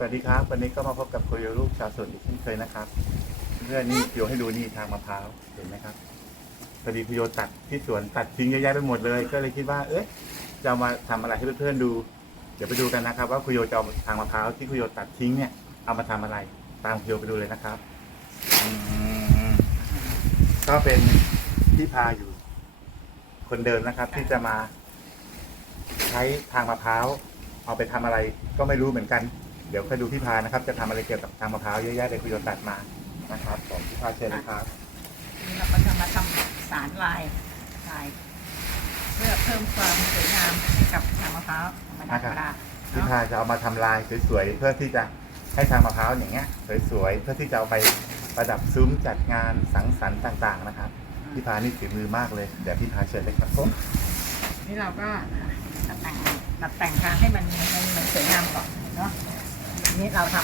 สวัสดีครับ วันนี้ก็มาพบกับคุยกับลูกชาวสวนอีกเช่นเคยนะครับเพื่อนนี่โยให้ดูนี่ทางมะพร้าวเห็นไหมครับพอดีคุโยตัดที่สวนตัดทิ้งเยอะแยะไปหมดเลย ก็เลยคิดว่า เอ๊ะจะมาทำอะไรให้เพื่อนๆดู เดี๋ยวไปดูกันนะครับ ว่าคุยโยจะเอาทางมะพร้าวที่คุยโยตัดทิ้งเนี่ยเอามาทำอะไร ตามคุยโยไปดูเลยนะครับอืมก็เป็นที่พาอยู่ คนเดิมนะครับ ที่จะมา ใช้ทางมะพร้าวเอาไปทำอะไร ก็ไม่รู้เหมือนกัน เดี๋ยวค่อยดูพี่พานะครับ จะทำอะไรเกี่ยวกับทางมะพร้าวเยอะแยะเลยคุยโยตัดมานะครับผมพี่พาเชิญเลยครับนี่เราก็จะมาทำสารลายลาย เพื่อเพิ่มความสวยงามให้กับทางมะพร้าวธรรมดาธรรมดาพี่เนาะพาจะเอามาทำลายสวยๆเพื่อที่จะให้ทางมะพร้าวอย่างเงี้ยสวยๆเพื่อที่จะเอาไปประดับซุ้มจัดงานสังสรรค์ต่างๆนะครับพี่พานี่ฝีมือมากเลยเดี๋ยวพี่พาเชิญเลยครับผมนี่เราก็ตัดแต่งตัดแต่งทางให้มันมันมันสวยงามก่อนเนาะอั นนี้เราท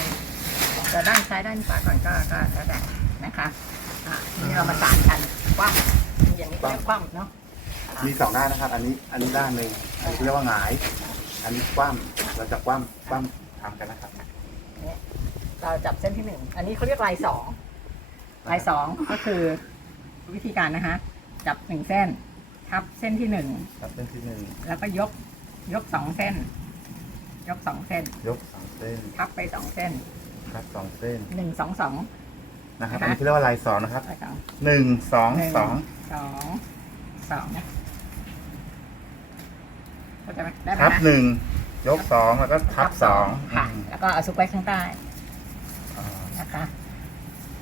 ำจะด้านซ้ายด้านขวาก่อนก็ก็แล้วแต่นะคะอะทีนี่เรามาสานกันคว่ำอย่างนี้เรียกคว่ำเนาะมีสองด้านนะครับ อันนี้อันนี้ด้านหนึ่งอันนี้เรียกว่าหงาย อันนี้คว่ำเราจะคว่ำคว่ำทำกันนะครับเราจับเส้นที่หนึ่งอันนี้เขาเรียกลายสองลายสองก็คือวิธีการนะคะ จับหนึ่งเส้น ทับเส้นที่หนึ่ง ครับเส้นที่หนึ่งแล้วก็ยกยกสองเส้น ยกสองเส้น ยกสอง เส้นทับไปสองเส้นครับสองเส้นหนึ่งสองสอง นะครับนะคะอันนี้เขาเรียกว่าลายสองนะครับลายสองหนึ่งสองหนึ่ง สองสองสองนะเข้าใจไหมได้ไหมทับคะหนึ่งยกสองแล้วก็ทับสองค่ะ อืมแล้วก็เอาซุกไว้ข้างใต้อ่านะคะ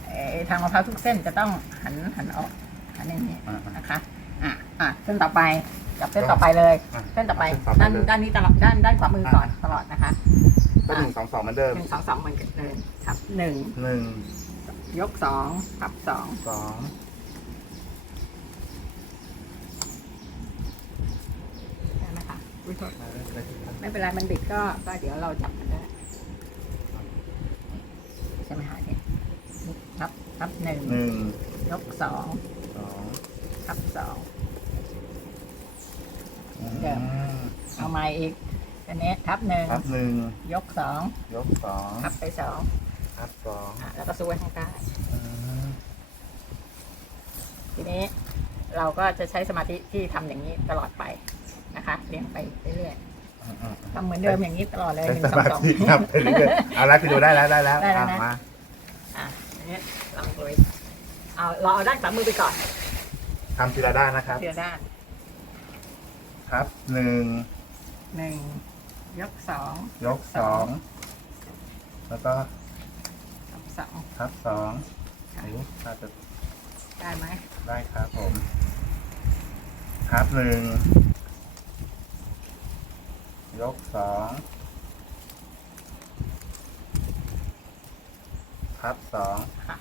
เอ่อทางมะพร้าวทุกเส้นจะต้องหันหันออกหันอย่างนี้อ่าอ่า นะคะอะอะเส้นต่อไปจับเส้นต่อไปเลย อะเส้นต่อไปเส้นต่อไปด้านเลย ด้านนี้ตลอดด้านด้านขวามือก่อนตลอดนะคะ ก็หนึ่งสองสองเหมือนเดิมหนึ่งสองสองเหมือนกันเลยทับหนึ่งหนึ่งยกสองทับสองสองได้ไหมคะอุ๊ยโทษไม่เป็นไรมันบิดก็ก็เดี๋ยวเราจับกันได้ใช่ไหมคะเนี่ยทับทับหนึ่งหนึ่งยกสองสองทับสองอืมเดิมเอาไม้อีก อันนี้ทับหนึ่งทับหนึ่งยกสองยกสองทับไปสองทับสองอะแล้วก็ซูไว้ข้างใต้อืมทีนี้เราก็จะใช้สมาธิที่ทำอย่างนี้ตลอดไปนะคะเรียงไปเรื่อยอืมอืมๆทำเหมือนเดิมอย่างนี้ตลอดเลยใช้หนึ่สงสองมาสองธิครับไปเรื่อยๆเอาละคือดูได้แล้วได้แล้วได้แล้วนะอะมาอะอันนี้ลองดูเอาเราเอาด้านขวามือไปก่อนทำทีละด้านนะครับทีละด้านทับหนึ่งหนึ่ง ยกสองยกสองแล้วก็ทับสองทับสองโอ้น่าจะได้ไหมได้ครับผมทับหนึ่งยกสองทับสองค่ะ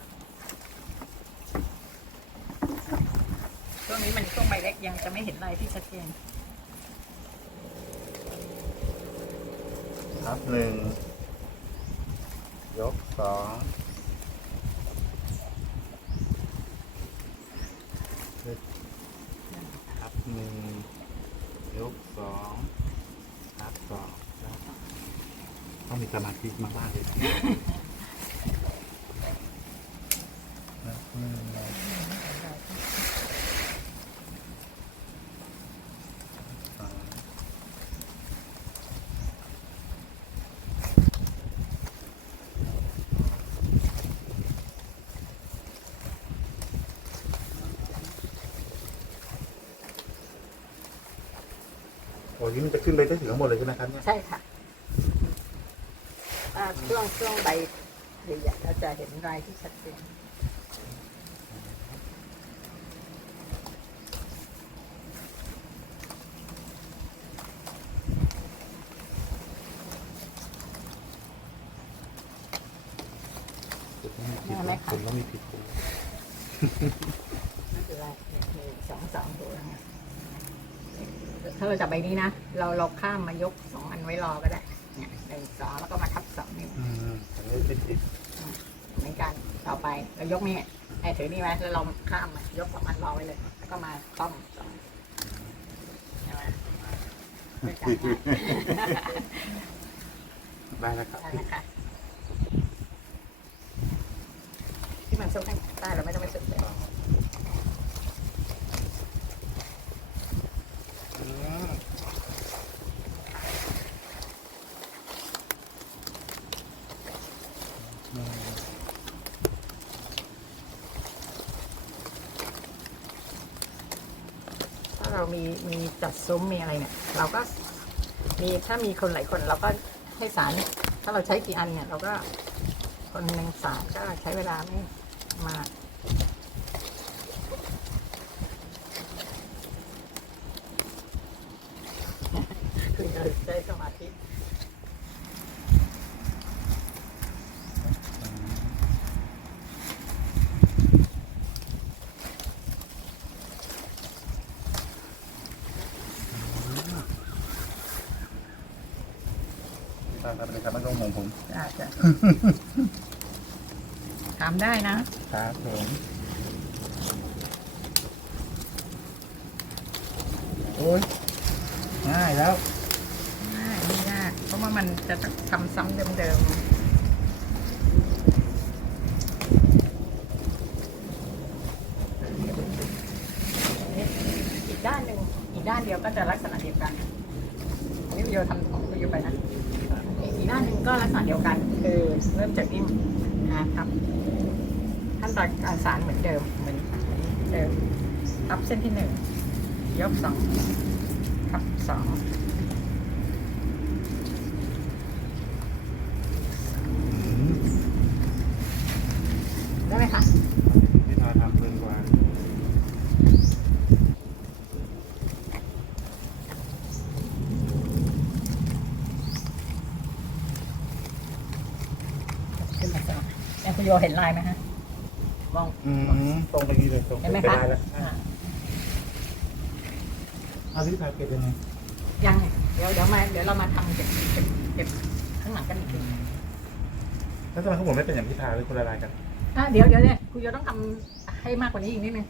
ช่วงนี้มันช่วงใบเล็กยังจะไม่เห็นลายที่ชัดเจน รับหนึ่ง ยกสองรับหนึ่ง ยกสองรับสองต้องมีสมาธิมากๆเลยนะทับหนึ่งสอง โอ้ยมันจะขึ้นไปได้ถึงข้างบ นเลยใช่ไหมครับเนี่ยใช่ค่ะอ่าช่วงช่วงใบใหญ่ๆเราจะเห็นลายที่ชัดเจนผมต้องมีผิดไม่เป็นไรหนึ่งสองสองตัวแล้วไงถ้าเราจับใบนี้นะ เราเราข้ามมายกสองอันไว้รอก็ได้เนี่ยหนึ่งสองแล้วก็มาทับสองนี่นี่ติติเหมือนกันต่อไปเรายกนี่ไอ้ถือนี่ไว้แล้วเราข้ามมายกสองอันรอไว้เลย แล้วก็มาต้อมสองใช่ไหมไม่ด้แล้วครับ ได้นะคะที่มันซุกให้ต้เราไม่ต้องไปซุกเลย เรามีจัดซุ้มมีอะไรเนี่ยเราก็มีถ้ามีคนหลายคนเราก็ให้สารถ้าเราใช้กี่อันเนี่ยเราก็คนหนึ่งสารก็ใช้เวลาไม่มาก คือเราใช้สมาธิ ครับครับเป็นคำมั่นคงของผมอาจจะทำได้นะ ครับผมโอ้ยง่ายแล้วง่ายไม่ยากเพราะว่ามันจะต้องทำซ้ำเดิมๆนี่อีกด้านหนึ่งอีกด้านเดียวก็จะลักษณะเดียวกันอันนี้วิดีโอทำของวิดีโอไปนะ อีกด้านหนึ่งก็ลักษณะเดียวกันคือเริ่มจากนิ่มนะครับขั้นตอนการสารเหมือนเดิมเหมือนเดิมทับเส้นที่หนึ่งยกสองทับสอง ได้ไหมคะ พิธาทำเพลินกว่า ขึ้นมาก่อนเนี่ย คุณโยเห็นลายไหมฮะมอง อืมตรงไปนี่เลยตรงเห็นไหมปคะ ด้แล้วอ่าเอาพิธาเก็บยังไงยังเนี่ยเดี๋ยวเดี๋ยวมาเดี๋ยวเรามาทำเก็บเก็บเก็บข้างหลังกันอีกทีแล้วทำไมของผมไม่เป็นอย่างพิธาหรือคนละลายกันอะเดี๋ยวเดี๋ยวเนี่ยคุณโยต้องทำให้มากกว่านี้อีกนิดนึง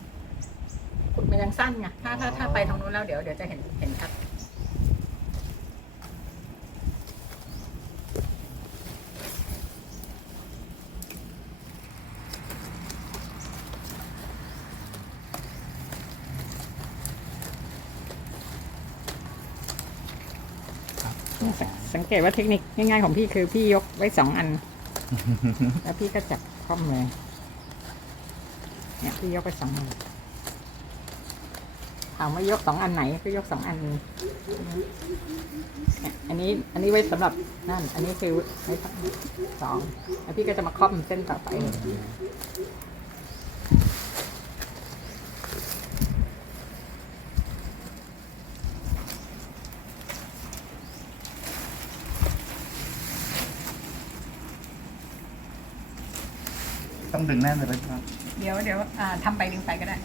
คุณมันยังสั้นไงถ้าถ้าถ้าไปทางนู้นแล้วเดี๋ยวเดี๋ยวจะเห็นเห็นชัด สังเกตว่าเทคนิคง่ายๆของพี่คือพี่ยกไว้สองอัน แล้วพี่ก็จับคล่อมเลยเนี่ยพี่ยกไปสองอันถามว่ายกสองอันไหนก็ยกสองอันนี้อันนี้อันนี้ไว้สำหรับนั่น อันนี้คือไว้สองแล้วพี่ก็จะมาคล่อมเส้นต่อไป ต้องดึงแน่นเลยไหมครับ เดี๋ยวเดี๋ยวอ่าทำไปดึงไปก็ได้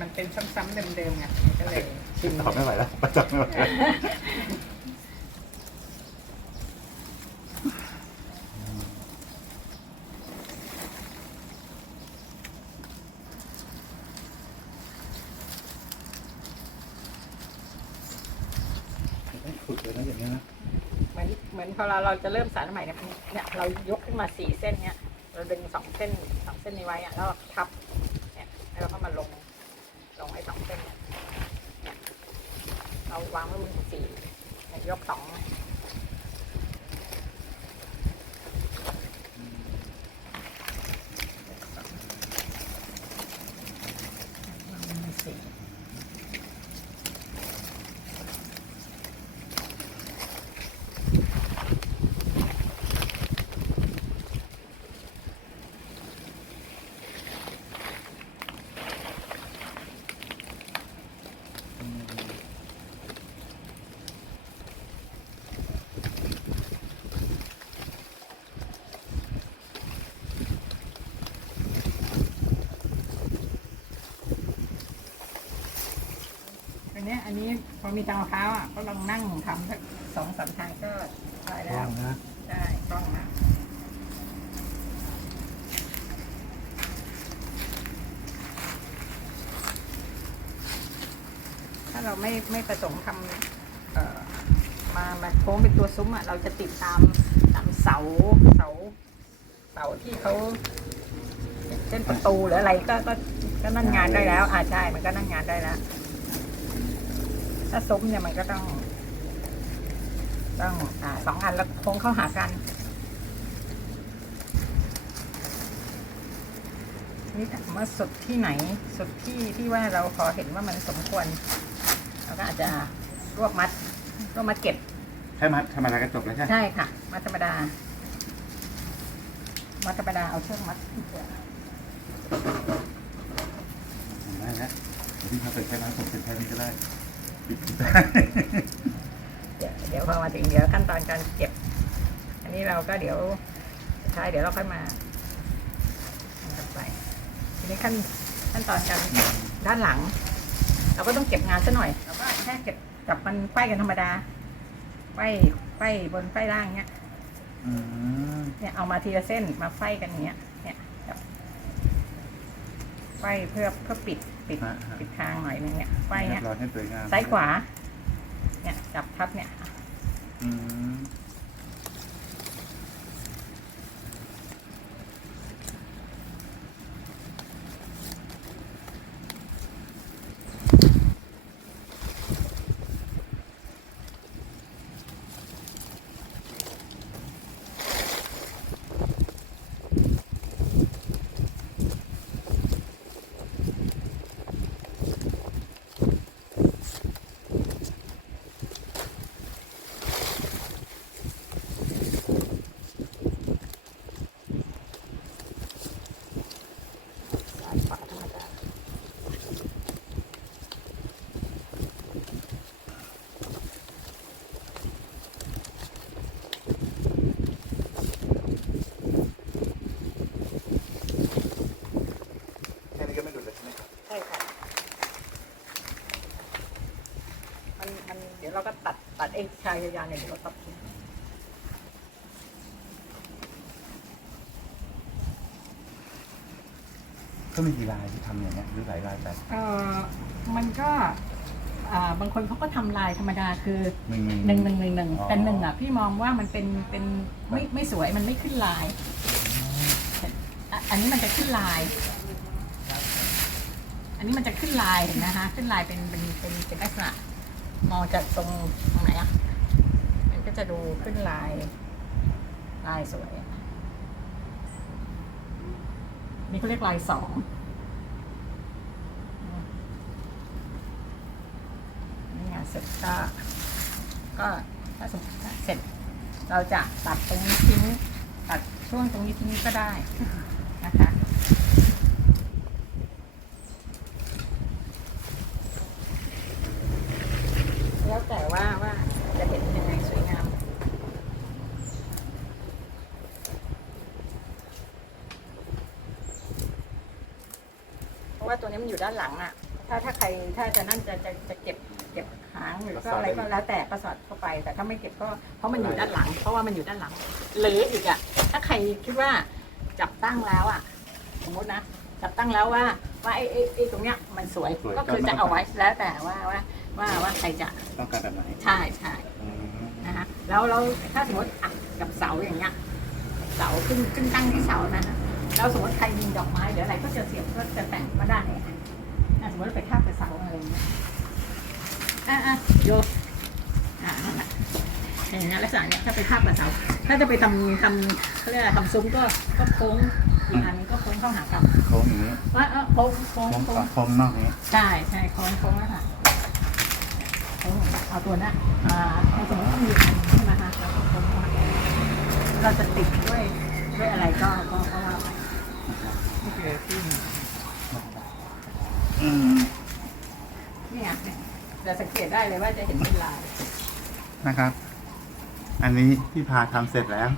มันเป็นซ้ำๆเดิมๆไงมันก็เลยชินตอบไม่ไหวแล้วประจับไม่ไหวแล้วฝึกเลยนะอย่างนี้นะเหมือนเหมือนพอเราเราจะเริ่มสารใหม่เนี่ยเนี่ยเรายกขึ้นมาสี่เส้นเนี่ยเราดึงสองเส้นสองเส้นนี้ไว้อะแล้วเราทับเนี่ยแล้วเราก็มาลง ลงไอ้สองเส้นเนี่ยเราวางไว้บนสี่ยกสอง อัน นี้พอมีทางมะพร้าวอะก็ลองนั่งทำสักสองสามทางก็ได้กแล้ล้อวงนะได้กล้องนะถ้าเราไม่ไม่ประสงค์ทำเอ่อมามาโค้งเป็นตัวซุ้มอะ เราจะติดตามตามเสาเสา เสาที่เขาอย่างเช่นประตูหรืออะไรก็ก็ก็นั่งงานได้แล้ว อ่าใช่มันก็นั่งงานได้แล้ว ถ้าซุ้มเนี่ยมันก็ต้อง ต้องอ่าสองอันแล้วโค้งเข้าหากัน นี่ถามว่าสุดที่ไหน สุดที่ที่ว่าเราขอเห็นว่ามันสมควรเราก็อาจจะรวบมัดรวบมัดเก็บแค่มัดธรรมดาก็จบแล้วใช่ไหมใช่ค่ะ มัดธรรมดา มัดธรรมดาเอาเชือกมัดได้แล้วเดี๋ยวพี่เขาเปิดแค่นั้นผมเป็นแค่นี้ก็ได้ปิดได้ เดี๋ยวเดี๋ยวพอมาถึงเดี๋ยวขั้นตอนการเก็บ อันนี้เราก็เดี๋ยวใช่เดี๋ยวเราค่อยมาทำกันไปทีนี้ขั้นขั้นตอนการด้านหลัง เราก็ต้องเก็บงานซะหน่อยเราก็แค่เก็บจับมันไฟกันธรรมดาไฟไฟบนไฟล่างเนี้ยเนี่ยเอามาทีละเส้นมาไฟกันอย่างเงี้ย เนี่ยไฟเพื่อเพื่อปิด ปิดปิดทางหน่อยนึงเนี่ยไฟเรีเนี่ยยบร้อยให้สวยงามซ้ายขวา เนี่ยจับทับเนี่ยอืม ซ้ายขวาธรรมดา แค่นี้ก็ไม่หลุดเลยใช่ไหมครับ ใช่ค่ะมันมันเดี๋ยวเราก็ตัดตัดไอ้ชายยาวๆเนี่ยเดี๋ยวเราตัดทิ้งก็มีกี่ลายที่ทำอย่างเงี้ยหรือหลายลายแบบเออมันก็อ่าบางคนเขาก็ทำลายธรรมดาคือหนึ่ง หนึ่งหนึ่งหนึ่งหนึ่งอ๋อ แต่หนึ่งอะพี่มองว่ามันเป็นเป็นไม่ไม่สวยมันไม่ขึ้นลายอะอันนี้มันจะขึ้นลาย อันนี้มันจะขึ้นลายเห็นนะคะ ขึ้นลายเป็นเป็นเป็นเป็นลักษณะ มองจากตรงตรงไหนอะ มันก็จะดูขึ้นลาย ลายสวย นี่เขาเรียกลายสองนี่งานเสร็จก็ก็ถ้าสมมติเสร็จ เราจะตัดตรงนี้ทิ้งตัดช่วงตรงนี้ทิ้งก็ได้นะคะ แล้วแต่ว่าว่าจะเห็นยังไงสวยงาม เพราะว่าตัวนี้มันอยู่ด้านหลังอะ ถ้าถ้าใครถ้าจะนั่นจะจะจะเก็บเก็บหางหรือก็อะไรก็แล้วแต่ก็สอดเข้าไป แต่ถ้าไม่เก็บก็เพราะมันอยู่ด้านหลัง เพราะว่ามันอยู่ด้านหลังหรืออีกอะถ้าใครคิดว่าจับตั้งแล้วอะ สมมตินะจับตั้งแล้วว่าว่าไอ้ไอ้ไอ้ตรงเนี้ยมันสวยก็คือจะเอาไว้แล้วแต่ว่าว่าว่าว่าใครจะต้องการแบบไหนใช่ใช่อืมนะคะแล้วเราถ้าสมมติอะกับเสาอย่างเงี้ยเสาขึ้นขึ้นตั้งที่เสานะฮะแล้วสมมติใครมีดอกไม้หรืออะไรก็จะเสียบก็จะแต่งก็ได้อะอะส มมติไปทาบกับเสาอะไรอย่างเงี้ยอะอะโยอะนั่นแหละอย่างเงี้ยลักษณะเนี้ยถ้าไปทาบกับเสาถ้าจะไปทำทำเขาเรียกอะไรทำซุ้มก็ก็โค้งอีกอันนึงก็โค้งเข้าหากันโค้งอย่างนี้ว่าเออโค้งโค้งโค้งโค้ก่องนโค้งนอกนี้ ใช่ใช่โค้งโค้งแล้วค่ะโค้งเอาตัวนั้นอ่าเอาสมมติว่ามีอันใช่ไหมคะแล้วก็โค้งเข้ามาเราจะติดด้วยด้วยอะไรก็ก็ก็ว่าไปนี่คือที่ อืมเนี่ยจะสังเกตได้เลยว่าจะเห็นเป็นลายนะครับ อันนี้พี่พาทำเสร็จแล้ว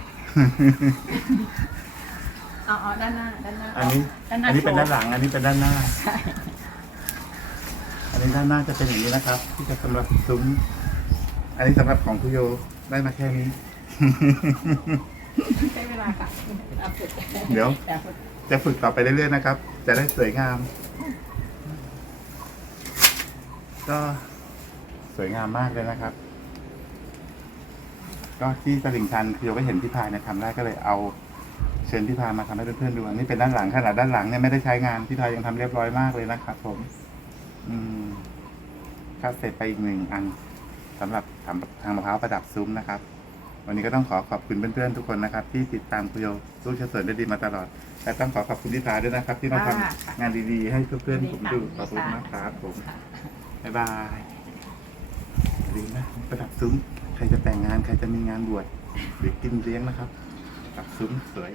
เอาเอาด้านหน้าด้านหน้า อันนี้ ด้านหน้า อันนี้เป็นโชว์ด้านหลัง อันนี้เป็นด้านหน้าใช่อันในด้านหน้าจะเป็นอย่างนี้นะครับ ที่จะสำหรับซุ้ม อันนี้สำหรับของคุโยได้มาแค่นี้ ใช้เวลาค่ะเอาฝึกเดี๋ยวแต่ฝึกจะฝึกต่อไปเรื่อยๆนะครับ จะได้สวยงาม ก็สวยงามมากเลยนะครับ ก็ที่ตลิ่งชันพี่โยก็เห็นพี่พายเนี่ยทำได้ก็เลยเอาเชิญพี่พายมาทำให้เพื่อนๆดูอันนี้เป็นด้านหลังขนาดด้านหลังเนี่ยไม่ได้ใช้งานพี่พายยังทำเรียบร้อยมากเลยนะครับผม อืมคัดเสร็จไปอีกหนึ่งอันสำหรับทำทางมะพร้าวประดับซุ้มนะครับ วันนี้ก็ต้องขอขอบคุณเพื่อนๆทุกคนนะครับ ที่ติดตามคุโยลูกเฉลิมได้ดีมาตลอดและต้องขอขอบคุณพี่พาด้วยนะครับ ที่มาทำงานดีๆ ให้เพื่อนๆผมดูขอบคุณมากครับผมค่ะ บ๊ายบายดีนะประดับซุ้ม ใครจะแต่งงาน ใครจะมีงานบวชหรือกินเลี้ยงนะครับประดับซุ้มสวย